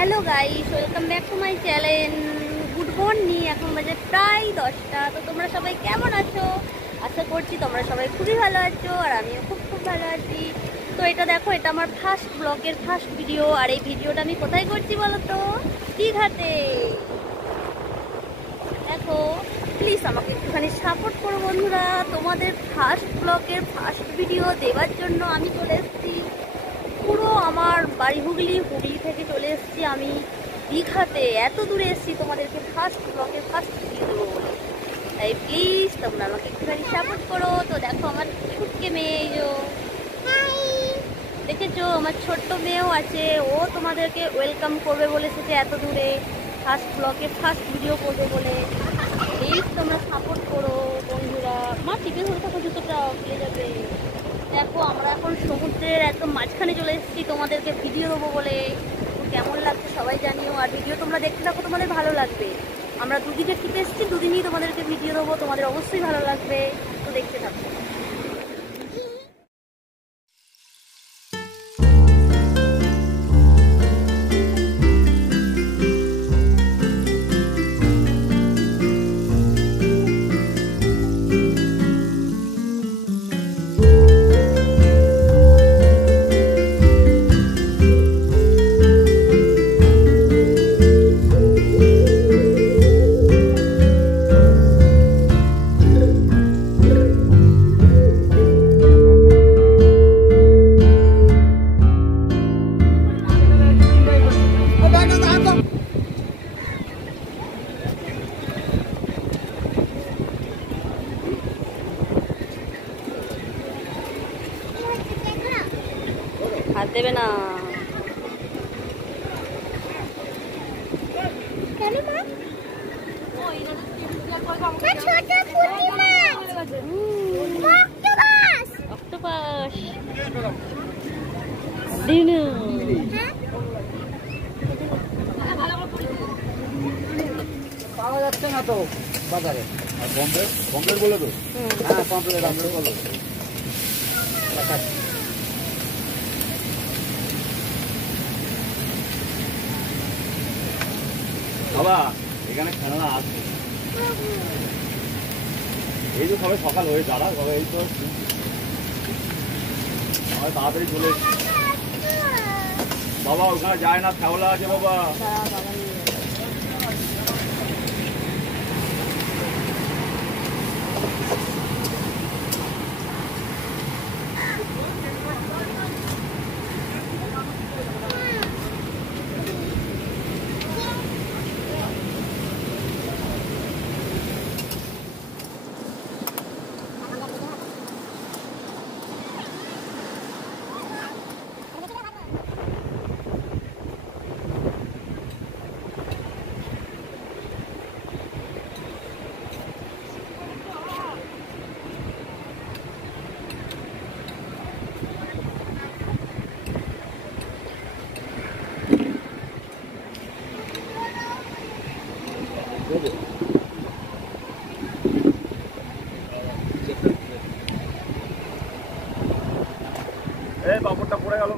Hello guys, welcome back to my channel. Good morning, এখন বাজে প্রায় 10টা। তো তোমরা সবাই কেমন আছো? আশা করছি তোমরা সবাই খুবই ভালো আছো, আর আমিও খুব ভালো আছি। তো এটা দেখো, এটা আমার ফার্স্ট ব্লগের ফার্স্ট ভিডিও। আর এই ভিডিওটা আমি কোথায় করছি বলো তো? দীঘাতে। দেখো, প্লিজ আমাকে একটুখানি সাপোর্ট করো বন্ধুরা। তোমাদের ফার্স্ট ব্লগের ফার্স্ট ভিডিও দেওয়ার জন্য আমি চলে এসেছি পুরো আমার বাড়ি হুগলি থেকে চলে এসেছি আমি দীঘাতে। এত দূরে এসেছি তোমাদেরকে ফার্স্ট ব্লগের ফার্স্ট ভিডিও দেবো বলে। তাই প্লিজ তোমরা আমাকে একটুখানি সাপোর্ট করো। তো দেখো, আমার ছুটকে মেয়ে, দেখেছো আমার ছোট্ট মেয়েও আছে। ও তোমাদেরকে ওয়েলকাম করবে বলে এসেছে এত দূরে, ফার্স্ট ব্লগের ফার্স্ট ভিডিও করবে বলে। প্লিজ তোমরা সাপোর্ট করো বন্ধুরা। মা টিপে ধরে থাকো, জুতোটা খুলে যাবে। দেখো, আমরা এখন সমুদ্রের একদম মাঝখানে চলে এসেছি তোমাদেরকে ভিডিও দেবো বলে। কেমন লাগছে সবাই জানিও, আর ভিডিও তোমরা দেখতে থাকো, তোমাদের ভালো লাগবে। আমরা দুদিকে ট্রিপে এসেছি, দুদিনই তোমাদেরকে ভিডিও দেবো, তোমাদের অবশ্যই ভালো লাগবে। তো দেখতে থাকো। হাত দেবে না কেন মা? অক্টোপাস দিনু পাওয়া যাচ্ছে না তো বাজারে। আর বম্বের বলে তো? হ্যাঁ, পম্পলেট বলে। বাবা, এখানে খেলনা আছে। এই তো সবাই সকাল হয়ে দাঁড়া বাবা, এই তো সবাই তাড়াতাড়ি চলে এসছি বাবা। ওখানে যায় না, শ্যাওলা আছে বাবা। এই বাবুরটা পড়ে গেল।